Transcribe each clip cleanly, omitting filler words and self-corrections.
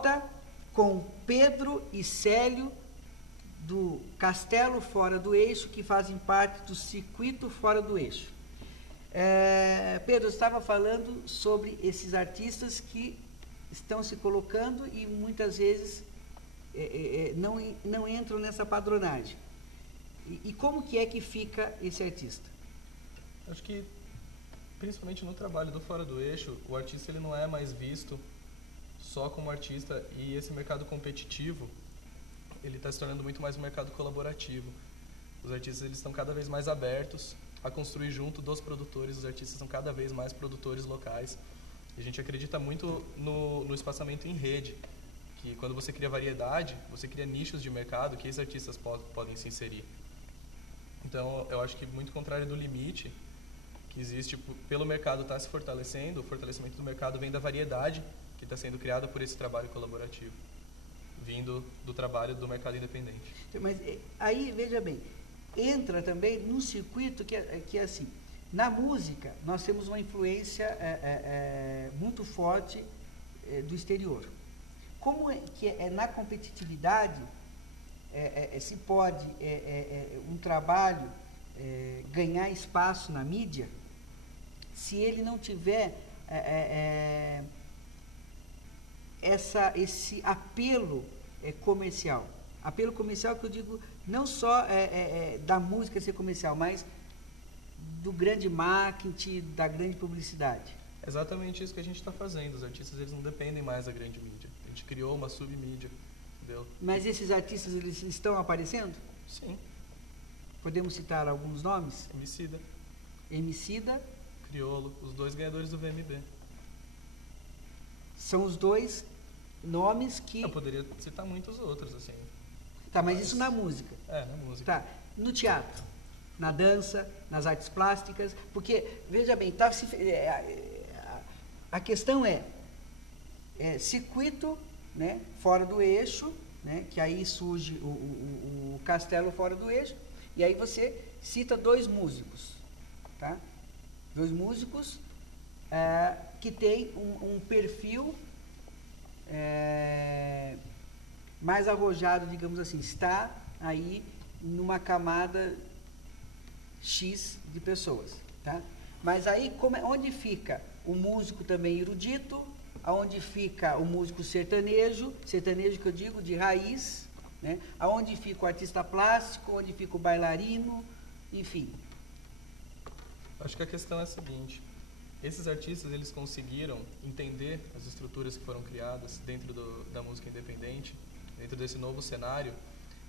volta com Pedro e Célio do Castelo Fora do Eixo, que fazem parte do Circuito Fora do Eixo. Pedro, eu estava falando sobre esses artistas que estão se colocando e muitas vezes não entram nessa padronagem. E como que é que fica esse artista? Acho que, principalmente no trabalho do Fora do Eixo, o artista ele não é mais visto só como artista, e esse mercado competitivo ele está se tornando muito mais um mercado colaborativo. Os artistas eles estão cada vez mais abertos a construir junto dos produtores, os artistas são cada vez mais produtores locais. E a gente acredita muito no espaçamento em rede, que quando você cria variedade, você cria nichos de mercado que esses artistas podem se inserir. Então, eu acho que muito contrário do limite que existe pelo mercado estar se fortalecendo, o fortalecimento do mercado vem da variedade que está sendo criada por esse trabalho colaborativo, vindo do trabalho do mercado independente. Mas aí, veja bem, entra também no circuito que é assim, na música nós temos uma influência muito forte do exterior. Como que na competitividade se pode um trabalho ganhar espaço na mídia se ele não tiver esse apelo comercial? Apelo comercial que eu digo não só da música ser comercial, mas do grande marketing, da grande publicidade. É exatamente isso que a gente está fazendo. Os artistas eles não dependem mais da grande mídia. A gente criou uma submídia, entendeu? Mas esses artistas eles estão aparecendo? Sim. Podemos citar alguns nomes? Emicida. Criolo, os dois ganhadores do VMB. São os dois nomes que... Eu poderia citar muitos outros, assim. Tá, mas isso na música. Na música. Tá, no teatro, na dança, nas artes plásticas, porque, veja bem, a questão circuito, né, fora do eixo, né, que aí surge o Castelo Fora do Eixo, e aí você cita dois músicos, tá? Dois músicos que têm um perfil mais arrojado, digamos assim, está aí numa camada X de pessoas, tá? Mas aí onde fica o músico também erudito, aonde fica o músico sertanejo que eu digo de raiz, né? Aonde fica o artista plástico, onde fica o bailarino, enfim. Acho que a questão é a seguinte: esses artistas eles conseguiram entender as estruturas que foram criadas dentro da música independente, dentro desse novo cenário,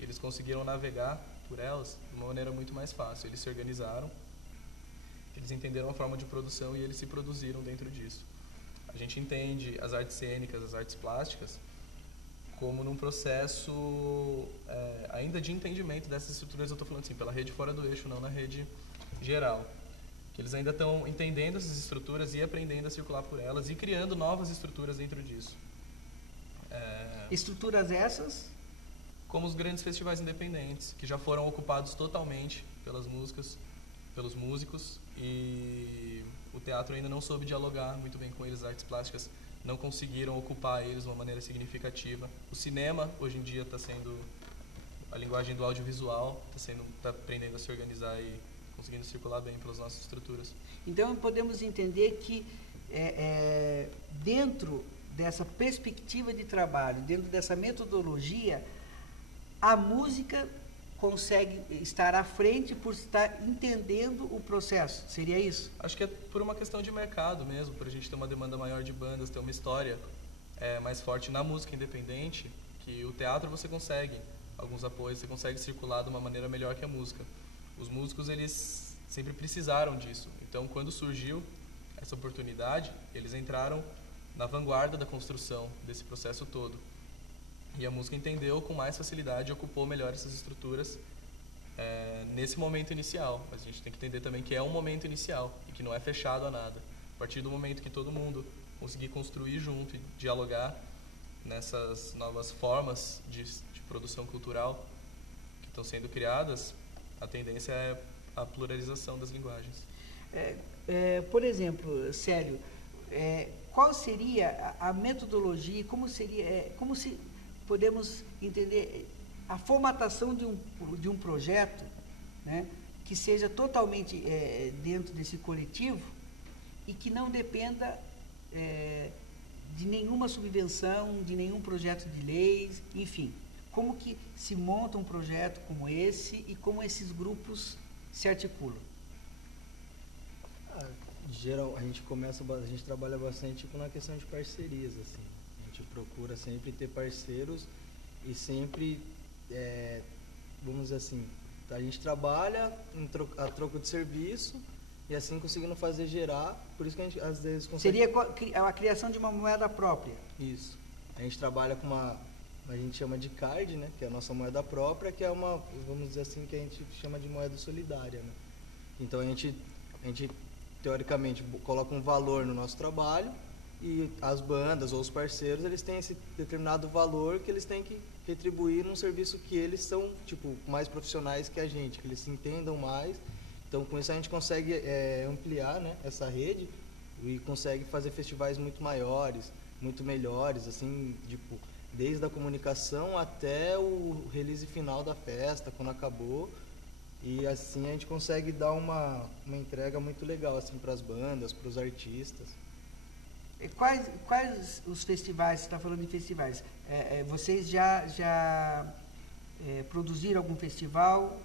e eles conseguiram navegar por elas de uma maneira muito mais fácil. Eles se organizaram, eles entenderam a forma de produção e eles se produziram dentro disso. A gente entende as artes cênicas, as artes plásticas, como num processo ainda de entendimento dessas estruturas. Eu estou falando assim, pela rede Fora do Eixo, não na rede geral. Eles ainda estão entendendo essas estruturas e aprendendo a circular por elas e criando novas estruturas dentro disso. Estruturas essas? Como os grandes festivais independentes, que já foram ocupados totalmente pelas músicas, pelos músicos, e o teatro ainda não soube dialogar muito bem com eles, as artes plásticas não conseguiram ocupar eles de uma maneira significativa. O cinema, hoje em dia, está sendo... A linguagem do audiovisual está aprendendo a se organizar e conseguindo circular bem pelas nossas estruturas. Então, podemos entender que dentro dessa perspectiva de trabalho, dentro dessa metodologia, a música consegue estar à frente por estar entendendo o processo. Seria isso? Acho que é por uma questão de mercado mesmo, por a gente ter uma demanda maior de bandas, ter uma história mais forte na música independente, que o teatro você consegue alguns apoios, você consegue circular de uma maneira melhor que a música. Os músicos, eles sempre precisaram disso. Então, quando surgiu essa oportunidade, eles entraram na vanguarda da construção desse processo todo. E a música entendeu com mais facilidade e ocupou melhor essas estruturas nesse momento inicial. Mas a gente tem que entender também que é um momento inicial e que não é fechado a nada. A partir do momento que todo mundo conseguir construir junto e dialogar nessas novas formas de produção cultural que estão sendo criadas, a tendência é a pluralização das linguagens. Por exemplo, Célio, qual seria a metodologia, como se podemos entender a formatação de um projeto, né, que seja totalmente dentro desse coletivo e que não dependa de nenhuma subvenção, de nenhum projeto de leis, enfim. Como que se monta um projeto como esse e como esses grupos se articulam? A gente trabalha bastante na questão de parcerias, assim. A gente procura sempre ter parceiros e sempre, vamos dizer assim, a gente trabalha a troco de serviço e assim conseguindo fazer gerar, por isso que a gente às vezes consegue... Seria a criação de uma moeda própria? Isso. A gente trabalha com a gente chama de CARD, né, que é a nossa moeda própria, que é vamos dizer assim, que a gente chama de moeda solidária, né? Então a gente teoricamente coloca um valor no nosso trabalho e as bandas ou os parceiros, eles têm esse determinado valor que eles têm que retribuir num serviço que eles são, tipo, mais profissionais que a gente, que eles se entendam mais. Então, com isso a gente consegue ampliar, né, essa rede e consegue fazer festivais muito maiores, muito melhores, assim, tipo, desde a comunicação até o release final da festa, quando acabou. E assim a gente consegue dar uma entrega muito legal assim, para as bandas, para os artistas. E quais os festivais, você está falando em festivais, vocês já produziram algum festival?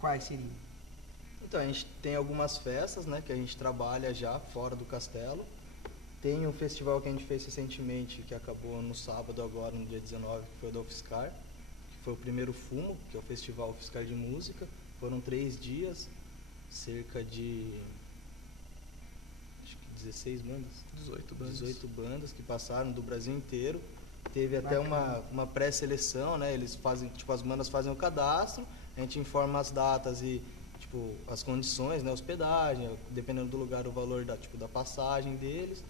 Quais seriam? Então, a gente tem algumas festas, né, que a gente trabalha já fora do castelo. Tem um festival que a gente fez recentemente, que acabou no sábado agora, no dia 19, que foi o da UFSCar, que foi o primeiro FUMO, que é o Festival UFSCar de Música. Foram 3 dias, cerca de, acho que 16 bandas. 18 bandas que passaram do Brasil inteiro. Teve até uma pré-seleção, né? Eles fazem, tipo, as bandas fazem o cadastro, a gente informa as datas e, tipo, as condições, né? Hospedagem, dependendo do lugar, o valor da passagem deles.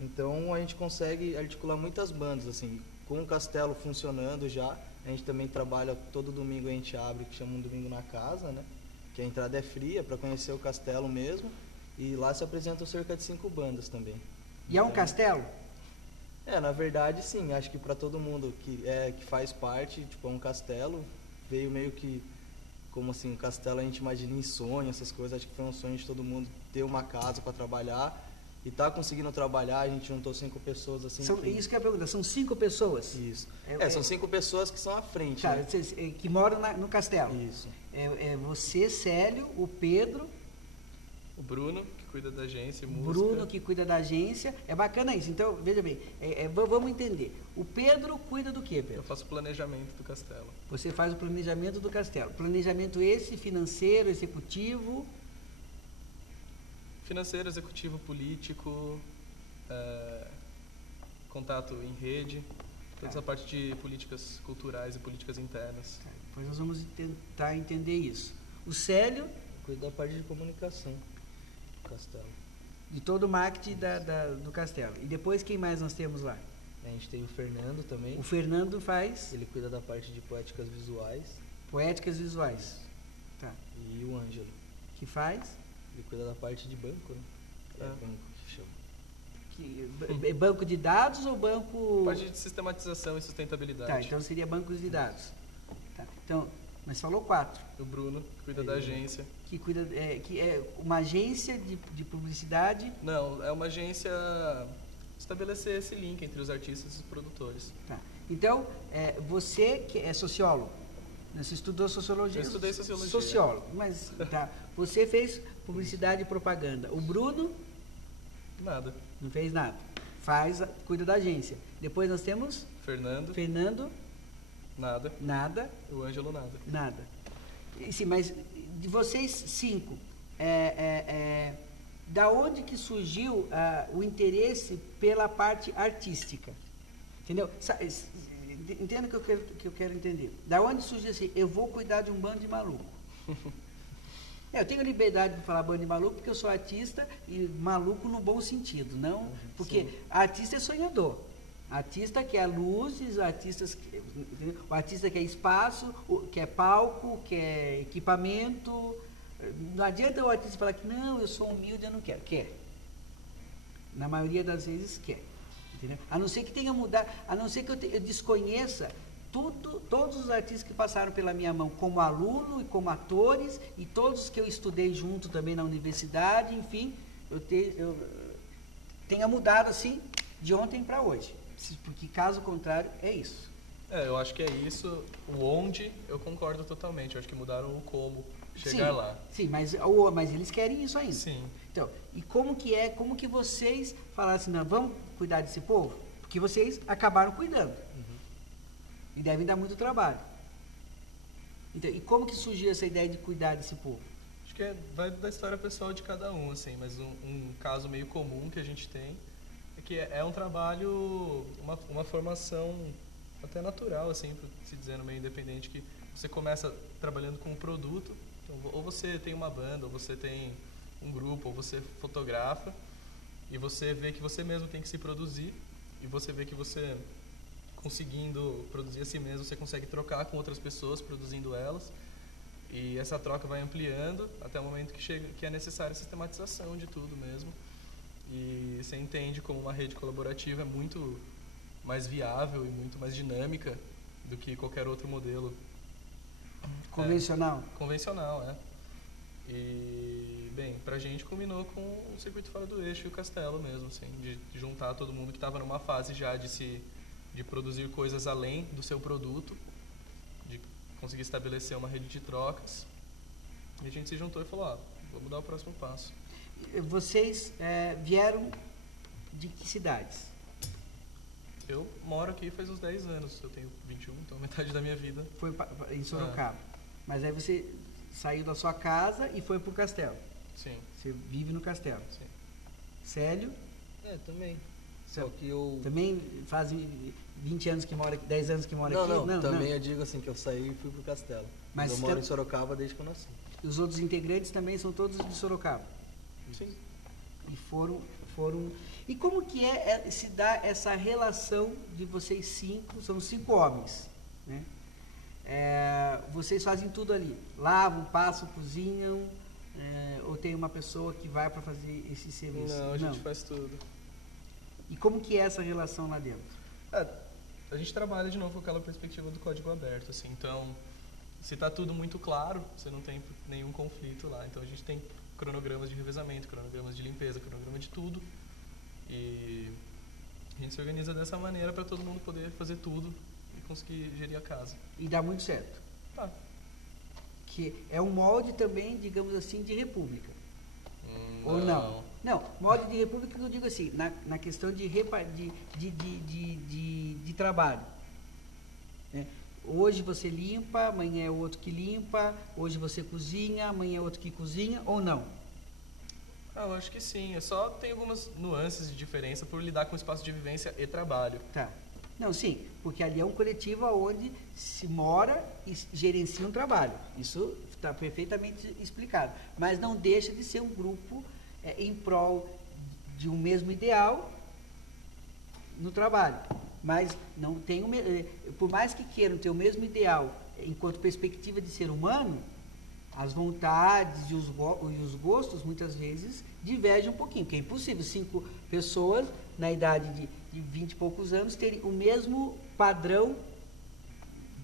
Então a gente consegue articular muitas bandas, assim, com o castelo funcionando já. A gente também trabalha, todo domingo a gente abre, que chama um domingo na casa, né? Que a entrada é fria para conhecer o castelo mesmo. E lá se apresentam cerca de 5 bandas também. E é um castelo? Na verdade sim, acho que para todo mundo que faz parte, tipo, é um castelo. Veio meio que, como assim, um castelo a gente imagina em sonho, essas coisas. Acho que foi um sonho de todo mundo ter uma casa para trabalhar. E tá conseguindo trabalhar, a gente juntou 5 pessoas assim. Isso que é a pergunta, são 5 pessoas? Isso. São 5 pessoas que são à frente. Tá, né? Que moram no castelo. Isso. Você, Célio, o Pedro. O Bruno, que cuida da agência e música. Bruno, que cuida da agência. É bacana isso. Então, veja bem, vamos entender. O Pedro cuida do quê, Pedro? Eu faço o planejamento do castelo. Você faz o planejamento do castelo. Planejamento esse, financeiro, executivo... Financeiro, executivo, político, contato em rede, toda essa parte de políticas culturais e políticas internas. Tá, depois nós vamos tentar entender isso. O Célio... Cuida da parte de comunicação do castelo. De todo o marketing do castelo. E depois quem mais nós temos lá? A gente tem o Fernando também. O Fernando faz... Ele cuida da parte de poéticas visuais. Poéticas visuais. Tá. E o Ângelo. Que faz... Ele cuida da parte de banco, né? Banco que chama. Banco de dados ou banco... Parte de sistematização e sustentabilidade. Tá, então seria bancos de dados. Tá. Então, mas falou 4. O Bruno, que cuida da agência. Que cuida, que é uma agência de publicidade? Não, é uma agência estabelecer esse link entre os artistas e os produtores. Tá. Então, você que é sociólogo, você estudou sociologia? Eu estudei sociologia. Sociólogo, mas tá. Você fez publicidade e propaganda. O Bruno? Nada. Não fez nada. Cuida da agência. Depois nós temos? Fernando? Nada. Nada. O Ângelo, nada. Nada. Sim, mas de vocês 5, da onde que surgiu o interesse pela parte artística? Entendeu? Entenda o que eu quero entender. Da onde surgiu assim, eu vou cuidar de um bando de maluco? Eu tenho liberdade de falar bando de maluco porque eu sou artista e maluco no bom sentido, não? Porque sim. Artista é sonhador. Artista quer luzes, o artista quer espaço, quer palco, quer equipamento. Não adianta o artista falar que não, eu sou humilde, eu não quero. Quer. Na maioria das vezes quer. Entendeu? A não ser que tenha mudado, a não ser que eu desconheça todos os artistas que passaram pela minha mão como aluno e como atores, e todos que eu estudei junto também na universidade, enfim, eu tenha mudado assim de ontem para hoje. Porque caso contrário, é isso. Eu acho que é isso. O onde, eu concordo totalmente. Eu acho que mudaram o como chegar lá. Sim, mas eles querem isso ainda. Sim. Então, e como que vocês falaram assim, não, vamos cuidar desse povo? Porque vocês acabaram cuidando. E devem dar muito trabalho. Então, e como que surgiu essa ideia de cuidar desse povo? Acho que vai da história pessoal de cada um, assim, mas um caso meio comum que a gente tem é que é um trabalho, uma formação até natural, assim, por se dizer, no meio independente, que você começa trabalhando com um produto, então, ou você tem uma banda, ou você tem um grupo, ou você fotografa, e você vê que você mesmo tem que se produzir, e você vê que você, conseguindo produzir a si mesmo, você consegue trocar com outras pessoas, produzindo elas, e essa troca vai ampliando até o momento que é necessária a sistematização de tudo mesmo, e você entende como uma rede colaborativa é muito mais viável e muito mais dinâmica do que qualquer outro modelo convencional. Convencional. E, bem, pra gente culminou com o Circuito Fora do Eixo e o Castelo mesmo, assim, de juntar todo mundo que estava numa fase já de produzir coisas além do seu produto, de conseguir estabelecer uma rede de trocas. E a gente se juntou e falou, vamos dar o próximo passo. Vocês vieram de que cidades? Eu moro aqui faz uns 10 anos, eu tenho 21, então metade da minha vida. Foi em Sorocaba. Mas aí você saiu da sua casa e foi pro Castelo. Sim. Você vive no Castelo. Sim. Célio? Também. Só que eu... Também faz 20 anos que mora aqui, 10 anos que mora aqui? Não, também eu digo assim, que eu saí e fui pro Castelo. Mas eu moro em Sorocaba desde que eu nasci. Os outros integrantes também são todos de Sorocaba? Sim. E foram... E como que se dá essa relação de vocês 5, são 5 homens, né? Vocês fazem tudo ali, lavam, passam, cozinham, ou tem uma pessoa que vai para fazer esse serviço? Não, a gente faz tudo. E como que é essa relação lá dentro? A gente trabalha de novo com aquela perspectiva do código aberto, assim, então, se está tudo muito claro, você não tem nenhum conflito lá, então a gente tem cronogramas de revezamento, cronogramas de limpeza, cronograma de tudo, e a gente se organiza dessa maneira para todo mundo poder fazer tudo e conseguir gerir a casa. E dá muito certo. Que é um molde também, digamos assim, de república. Ou não? Não, molde de república que eu digo assim, na questão de trabalho. Hoje você limpa, amanhã é o outro que limpa, hoje você cozinha, amanhã é outro que cozinha, ou não? Eu acho que sim, só tem algumas nuances de diferença por lidar com espaço de vivência e trabalho. Tá. Não, sim, porque ali é um coletivo onde se mora e gerencia um trabalho. Isso está perfeitamente explicado. Mas não deixa de ser um grupo em prol de um mesmo ideal no trabalho. Mas não tem por mais que queiram ter o mesmo ideal enquanto perspectiva de ser humano, as vontades e os gostos muitas vezes divergem um pouquinho, porque é impossível 5 pessoas na idade de 20 e poucos anos terem o mesmo padrão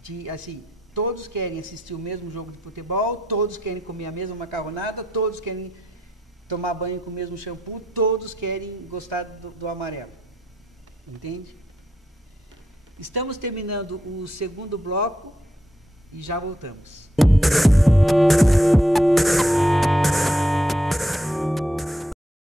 de, assim, todos querem assistir o mesmo jogo de futebol, todos querem comer a mesma macarronada, todos querem tomar banho com o mesmo shampoo, todos querem gostar do amarelo. Entende? Estamos terminando o segundo bloco e já voltamos.